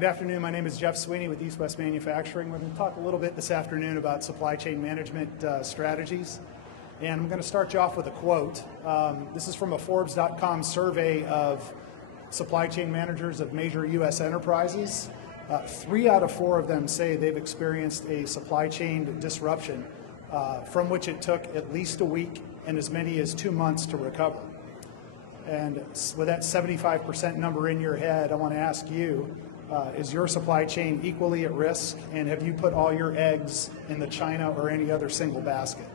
Good afternoon. My name is Jeff Sweeney with EastWest Manufacturing. We're going to talk a little bit this afternoon about supply chain management strategies. And I'm going to start you off with a quote. This is from a Forbes.com survey of supply chain managers of major U.S. enterprises. 3 out of 4 of them say they've experienced a supply chain disruption from which it took at least a week and as many as 2 months to recover. And with that 75% number in your head, I want to ask you, is your supply chain equally at risk, and have you put all your eggs in the China or any other single basket?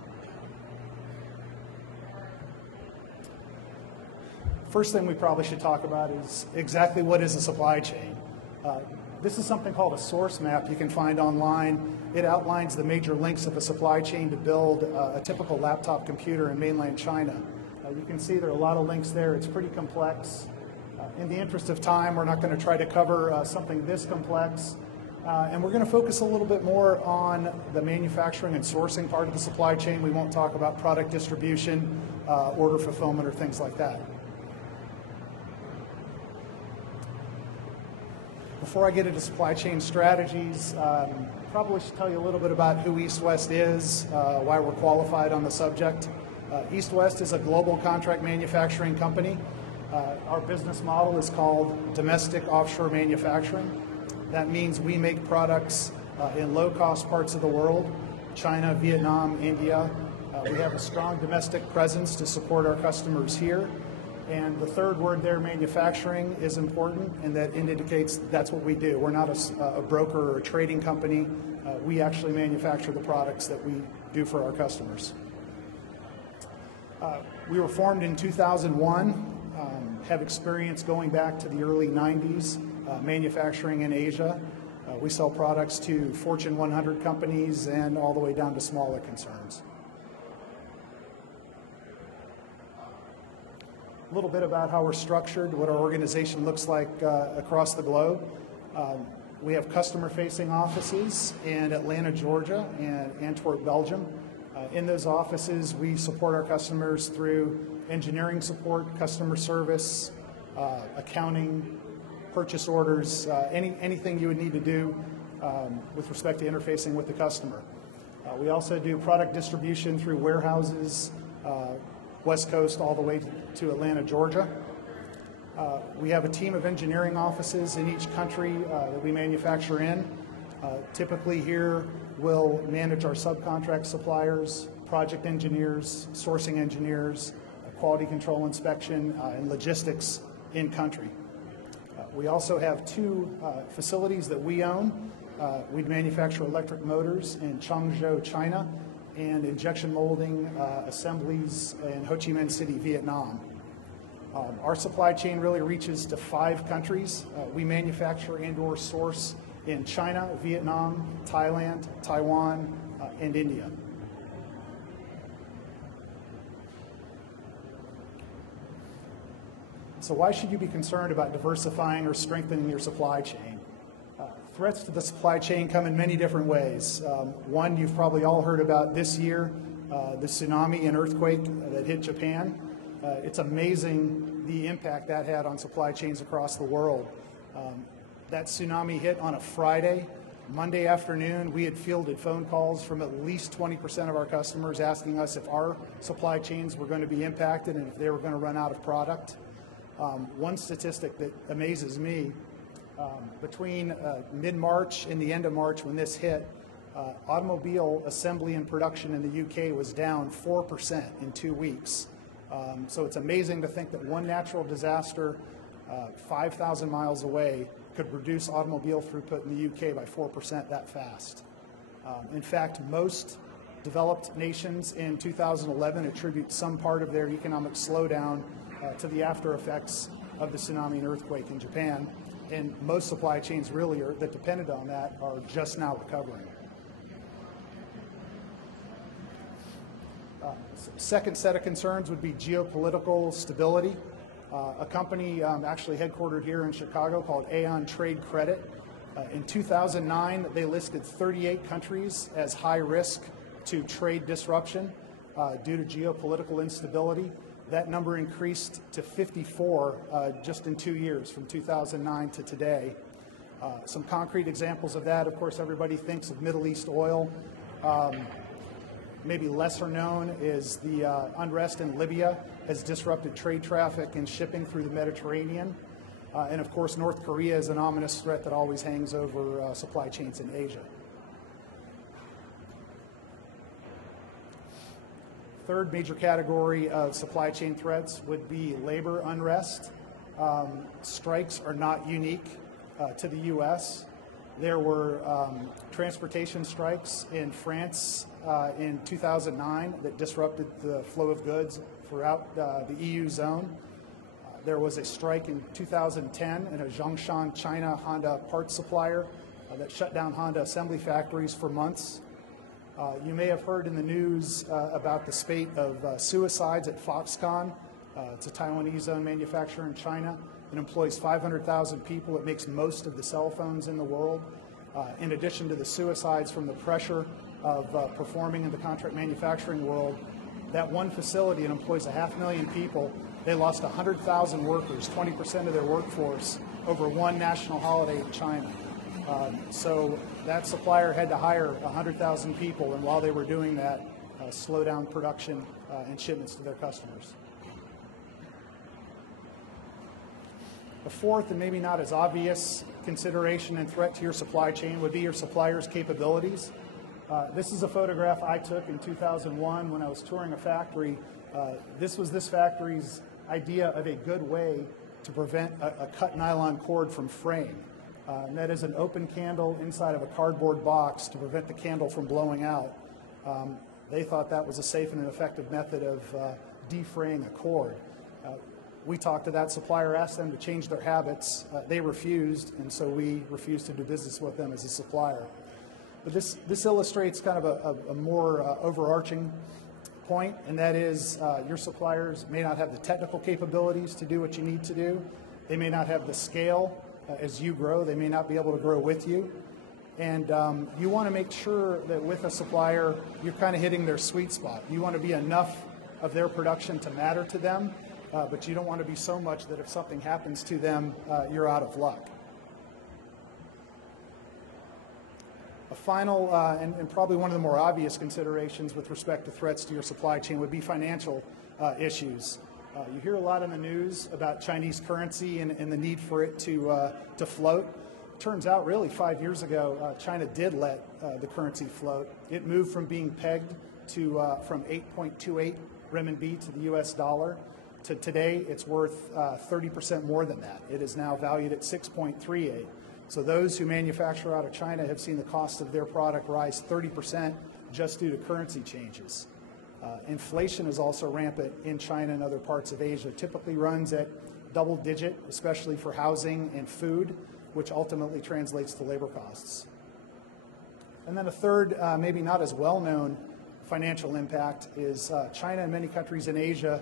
First thing we probably should talk about is exactly what is a supply chain. This is something called a source map you can find online. It outlines the major links of a supply chain to build a typical laptop computer in mainland China. You can see there are a lot of links there. It's pretty complex. In the interest of time, we're not going to try to cover something this complex. And we're going to focus a little bit more on the manufacturing and sourcing part of the supply chain. We won't talk about product distribution, order fulfillment, or things like that. Before I get into supply chain strategies, probably should tell you a little bit about who EastWest is, why we're qualified on the subject. EastWest is a global contract manufacturing company. Our business model is called domestic offshore manufacturing. That means we make products in low-cost parts of the world, China, Vietnam, India. We have a strong domestic presence to support our customers here. And the third word there, manufacturing, is important, and that indicates that's what we do. We're not a broker or a trading company. We actually manufacture the products that we do for our customers. We were formed in 2001, have experience going back to the early 90s, manufacturing in Asia. We sell products to Fortune 100 companies and all the way down to smaller concerns. A little bit about how we're structured, what our organization looks like across the globe. We have customer-facing offices in Atlanta, Georgia, and Antwerp, Belgium. In those offices, we support our customers through engineering support, customer service, accounting, purchase orders, anything you would need to do with respect to interfacing with the customer. We also do product distribution through warehouses, West Coast all the way to Atlanta, Georgia. We have a team of engineering offices in each country that we manufacture in. Typically here, we'll manage our subcontract suppliers, project engineers, sourcing engineers, quality control inspection, and logistics in country. We also have 2 facilities that we own. We manufacture electric motors in Changzhou, China, and injection molding assemblies in Ho Chi Minh City, Vietnam. Our supply chain really reaches to 5 countries. We manufacture and/or source in China, Vietnam, Thailand, Taiwan, and India. So why should you be concerned about diversifying or strengthening your supply chain? Threats to the supply chain come in many different ways. One you've probably all heard about this year, the tsunami and earthquake that hit Japan. It's amazing the impact that had on supply chains across the world. That tsunami hit on a Friday. Monday afternoon, we had fielded phone calls from at least 20% of our customers asking us if our supply chains were going to be impacted and if they were going to run out of product. One statistic that amazes me, between mid-March and the end of March when this hit, automobile assembly and production in the UK was down 4% in 2 weeks. So it's amazing to think that one natural disaster 5,000 miles away could reduce automobile throughput in the UK by 4% that fast. In fact, most developed nations in 2011 attribute some part of their economic slowdown to the after effects of the tsunami and earthquake in Japan, and most supply chains really that depended on that are just now recovering. Second set of concerns would be geopolitical stability. A company actually headquartered here in Chicago called Aon Trade Credit. In 2009, they listed 38 countries as high risk to trade disruption due to geopolitical instability. That number increased to 54 just in 2 years, from 2009 to today. Some concrete examples of that, of course, everybody thinks of Middle East oil. Maybe lesser known is the unrest in Libya has disrupted trade traffic and shipping through the Mediterranean. And of course, North Korea is an ominous threat that always hangs over supply chains in Asia. Third major category of supply chain threats would be labor unrest. Strikes are not unique to the U.S. There were transportation strikes in France in 2009 that disrupted the flow of goods throughout the EU zone. There was a strike in 2010 in a Zhongshan, China Honda parts supplier that shut down Honda assembly factories for months. You may have heard in the news about the spate of suicides at Foxconn. It's a Taiwanese-owned manufacturer in China. It employs 500,000 people. It makes most of the cell phones in the world. In addition to the suicides from the pressure of performing in the contract manufacturing world, that one facility, it employs 500,000 people. They lost 100,000 workers, 20% of their workforce, over one national holiday in China. So that supplier had to hire 100,000 people, and while they were doing that, slow down production and shipments to their customers. A fourth, and maybe not as obvious, consideration and threat to your supply chain would be your supplier's capabilities. This is a photograph I took in 2001 when I was touring a factory. This was this factory's idea of a good way to prevent a cut nylon cord from fraying. And that is an open candle inside of a cardboard box to prevent the candle from blowing out. They thought that was a safe and an effective method of defraying a cord. We talked to that supplier, asked them to change their habits. They refused, and so we refused to do business with them as a supplier. But this illustrates kind of a more overarching point, and that is your suppliers may not have the technical capabilities to do what you need to do. They may not have the scale as you grow. They may not be able to grow with you. And you want to make sure that with a supplier, you're kind of hitting their sweet spot. You want to be enough of their production to matter to them, but you don't want to be so much that if something happens to them, you're out of luck. A final and probably one of the more obvious considerations with respect to threats to your supply chain would be financial issues. You hear a lot in the news about Chinese currency and the need for it to float. It turns out really 5 years ago, China did let the currency float. It moved from being pegged to from 8.28 renminbi to the US dollar to today it's worth 30% more than that. It is now valued at 6.38. So those who manufacture out of China have seen the cost of their product rise 30% just due to currency changes. Inflation is also rampant in China and other parts of Asia. Typically runs at double digit, especially for housing and food, which ultimately translates to labor costs. And then a third, maybe not as well-known financial impact is China and many countries in Asia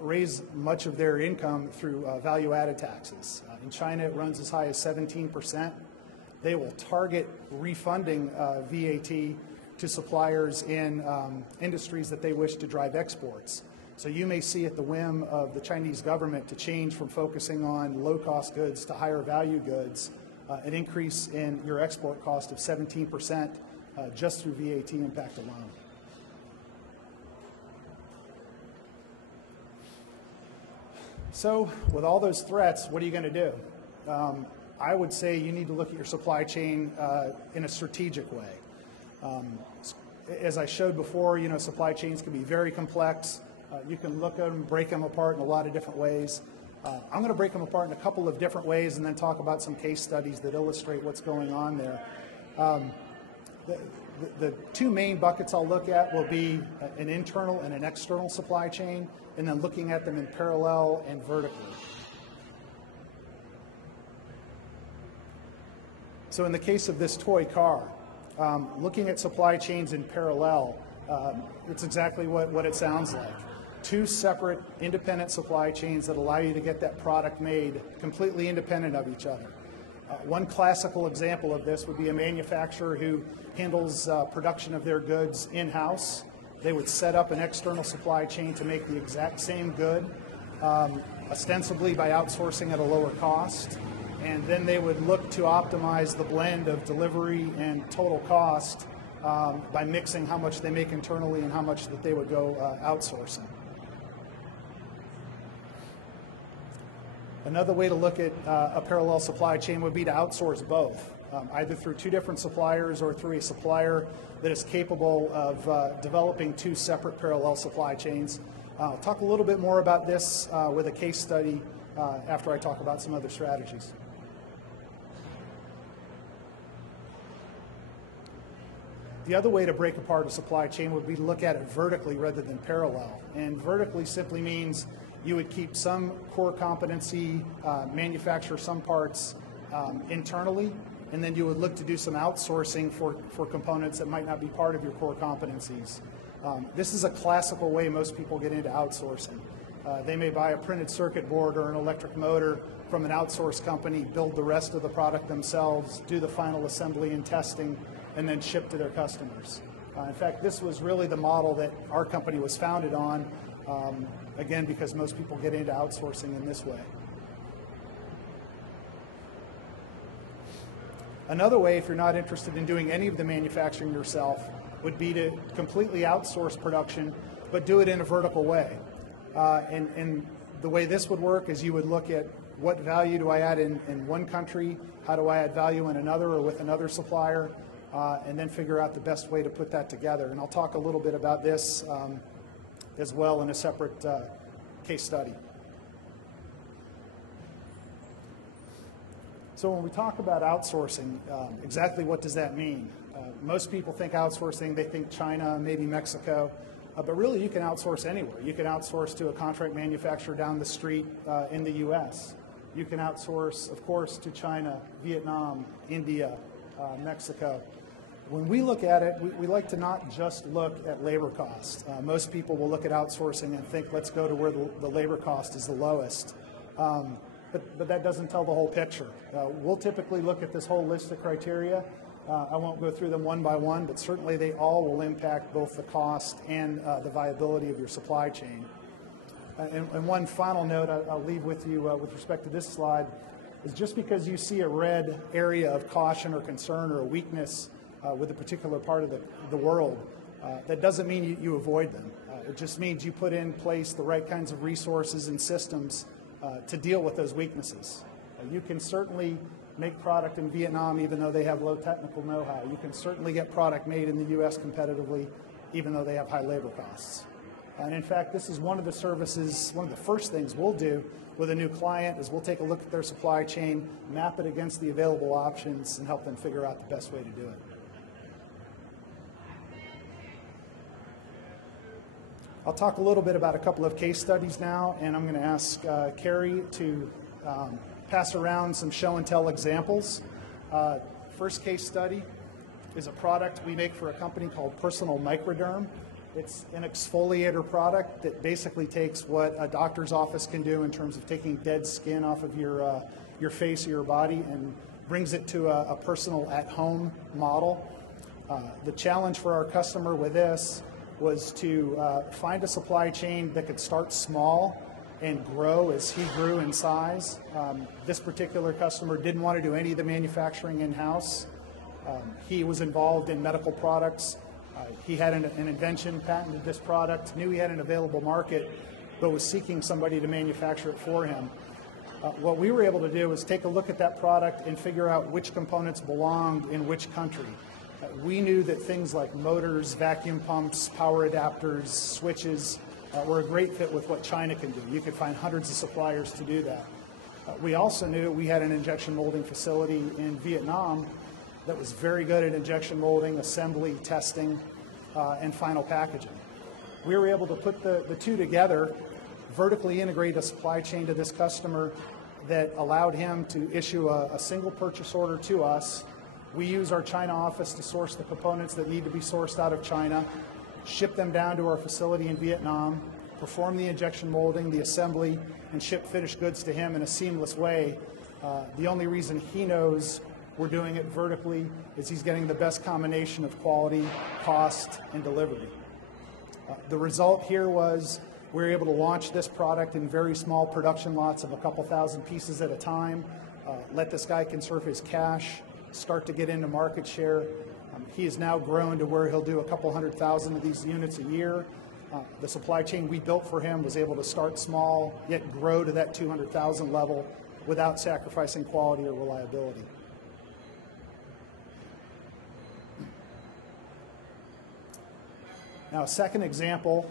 raise much of their income through value-added taxes. In China, it runs as high as 17%. They will target refunding VAT to suppliers in industries that they wish to drive exports. So you may see at the whim of the Chinese government to change from focusing on low-cost goods to higher value goods, an increase in your export cost of 17% just through VAT impact alone. So with all those threats, what are you going to do? I would say you need to look at your supply chain in a strategic way. As I showed before, supply chains can be very complex. You can look at them, break them apart in a lot of different ways. I'm going to break them apart in a couple of different ways and then talk about some case studies that illustrate what's going on there. The two main buckets I'll look at will be an internal and an external supply chain, and then looking at them in parallel and vertically. So in the case of this toy car, looking at supply chains in parallel, it's exactly what it sounds like. Two separate independent supply chains that allow you to get that product made completely independent of each other. One classical example of this would be a manufacturer who handles production of their goods in-house. They would set up an external supply chain to make the exact same good, ostensibly by outsourcing at a lower cost. and then they would look to optimize the blend of delivery and total cost by mixing how much they make internally and how much that they would go outsourcing. Another way to look at a parallel supply chain would be to outsource both, either through two different suppliers or through a supplier that is capable of developing two separate parallel supply chains. I'll talk a little bit more about this with a case study after I talk about some other strategies. The other way to break apart a supply chain would be to look at it vertically rather than parallel. And vertically simply means you would keep some core competency, manufacture some parts internally, and then you would look to do some outsourcing for components that might not be part of your core competencies. This is a classical way most people get into outsourcing. They may buy a printed circuit board or an electric motor from an outsourced company, build the rest of the product themselves, do the final assembly and testing, and then ship to their customers. In fact, this was really the model that our company was founded on, again, because most people get into outsourcing in this way. Another way, if you're not interested in doing any of the manufacturing yourself, would be to completely outsource production, but do it in a vertical way. And the way this would work is you would look at what value do I add in one country, how do I add value in another or with another supplier, and then figure out the best way to put that together. And I'll talk a little bit about this as well in a separate case study. So when we talk about outsourcing, exactly what does that mean? Most people think outsourcing, they think China, maybe Mexico, but really you can outsource anywhere. You can outsource to a contract manufacturer down the street in the US. You can outsource, of course, to China, Vietnam, India, Mexico. When we look at it, we like to not just look at labor costs. Most people will look at outsourcing and think, let's go to where the labor cost is the lowest. But that doesn't tell the whole picture. We'll typically look at this whole list of criteria. I won't go through them one by one, but certainly they all will impact both the cost and the viability of your supply chain. And one final note I'll leave with you with respect to this slide is just because you see a red area of caution or concern or a weakness with a particular part of the world, that doesn't mean you avoid them. It just means you put in place the right kinds of resources and systems to deal with those weaknesses. You can certainly make product in Vietnam even though they have low technical know-how. You can certainly get product made in the US competitively even though they have high labor costs. And in fact, this is one of the services, one of the first things we'll do with a new client is we'll take a look at their supply chain, map it against the available options, and help them figure out the best way to do it. I'll talk a little bit about a couple of case studies now, and I'm going to ask Carrie to pass around some show and tell examples. First case study is a product we make for a company called Personal Microderm. It's an exfoliator product that basically takes what a doctor's office can do in terms of taking dead skin off of your face or your body and brings it to a personal at-home model. The challenge for our customer with this was to find a supply chain that could start small and grow as he grew in size. This particular customer didn't want to do any of the manufacturing in-house. He was involved in medical products. He had an invention, patented this product, knew he had an available market, but was seeking somebody to manufacture it for him. What we were able to do was take a look at that product and figure out which components belonged in which country. We knew that things like motors, vacuum pumps, power adapters, switches were a great fit with what China can do. You could find hundreds of suppliers to do that. We also knew we had an injection molding facility in Vietnam that was very good at injection molding, assembly, testing, and final packaging. We were able to put the two together, vertically integrate a supply chain to this customer that allowed him to issue a single purchase order to us. We use our China office to source the components that need to be sourced out of China, ship them down to our facility in Vietnam, perform the injection molding, the assembly, and ship finished goods to him in a seamless way. The only reason he knows we're doing it vertically is he's getting the best combination of quality, cost, and delivery. The result here was we were able to launch this product in very small production lots of a couple thousand pieces at a time. let this guy conserve his cash, start to get into market share. He has now grown to where he'll do a couple 100,000 of these units a year. The supply chain we built for him was able to start small, yet grow to that 200,000 level without sacrificing quality or reliability. Now, a second example,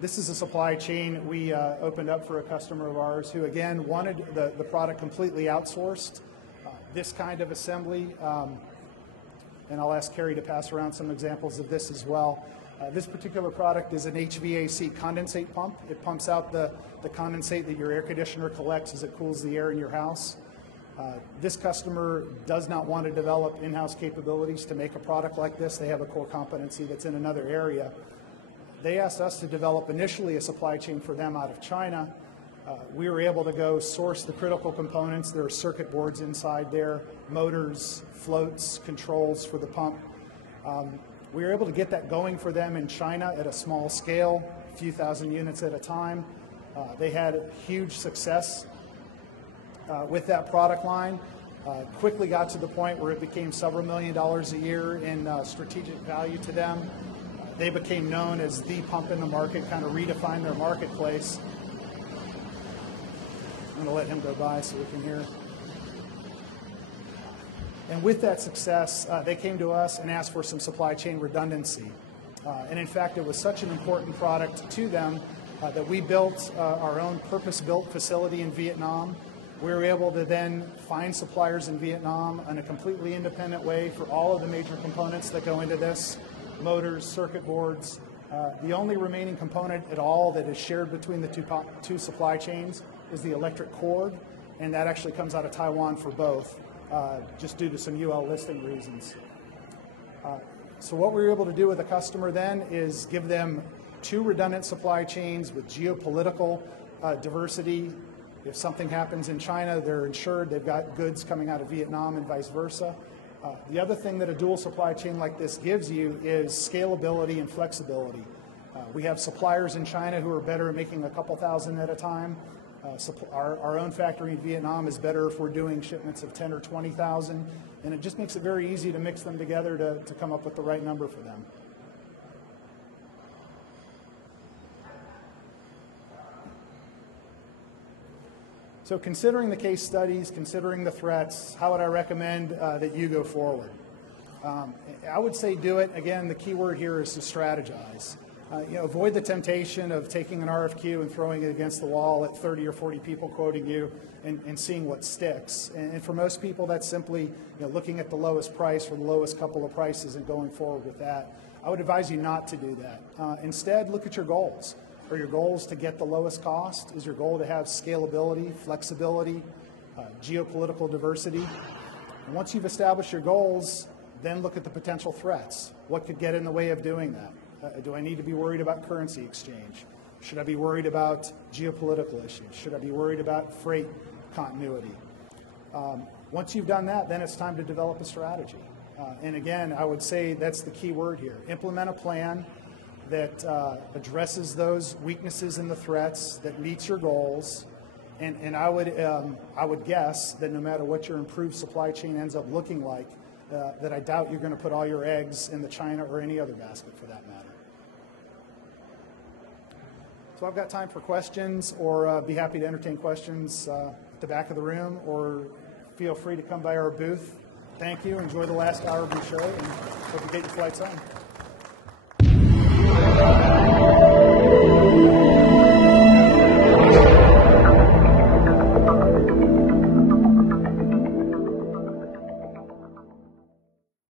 this is a supply chain we opened up for a customer of ours who, again, wanted the product completely outsourced. This kind of assembly, and I'll ask Carrie to pass around some examples of this as well. This particular product is an HVAC condensate pump. It pumps out the condensate that your air conditioner collects as it cools the air in your house. This customer does not want to develop in-house capabilities to make a product like this. They have a core competency that's in another area. They asked us to develop initially a supply chain for them out of China. We were able to go source the critical components. There are circuit boards inside there, motors, floats, controls for the pump. We were able to get that going for them in China at a small scale, a few thousand units at a time. They had huge success with that product line. Quickly got to the point where it became several $1 million a year in strategic value to them. They became known as the pump in the market, kind of redefined their marketplace. I'm going to let him go by so we can hear. And with that success, they came to us and asked for some supply chain redundancy. And in fact, it was such an important product to them that we built our own purpose-built facility in Vietnam. We were able to then find suppliers in Vietnam in a completely independent way for all of the major components that go into this, motors, circuit boards. The only remaining component at all that is shared between the two supply chains is the electric cord, and that actually comes out of Taiwan for both. Just due to some UL listing reasons. So what we were able to do with the customer then is give them 2 redundant supply chains with geopolitical diversity. If something happens in China, they're insured. They've got goods coming out of Vietnam and vice versa. The other thing that a dual supply chain like this gives you is scalability and flexibility. We have suppliers in China who are better at making a couple thousand at a time. Our own factory in Vietnam is better if we're doing shipments of 10 or 20,000, and it just makes it very easy to mix them together to come up with the right number for them. So considering the case studies, considering the threats, how would I recommend that you go forward? I would say do it. Again, the key word here is to strategize. Avoid the temptation of taking an RFQ and throwing it against the wall at 30 or 40 people quoting you and seeing what sticks. And for most people, that's simply looking at the lowest price or the lowest couple of prices and going forward with that. I would advise you not to do that. Instead, look at your goals. Are your goals to get the lowest cost? Is your goal to have scalability, flexibility, geopolitical diversity? And once you've established your goals, then look at the potential threats. What could get in the way of doing that? Do I need to be worried about currency exchange? Should I be worried about geopolitical issues? Should I be worried about freight continuity? Once you've done that, then it's time to develop a strategy. And again, I would say that's the key word here. Implement a plan that addresses those weaknesses and the threats, that meets your goals. And I would guess that no matter what your improved supply chain ends up looking like, that I doubt you're going to put all your eggs in the China or any other basket for that matter. So I've got time for questions, or be happy to entertain questions at the back of the room, or feel free to come by our booth. Thank you. Enjoy the last hour of your show, and hope you get your flights home.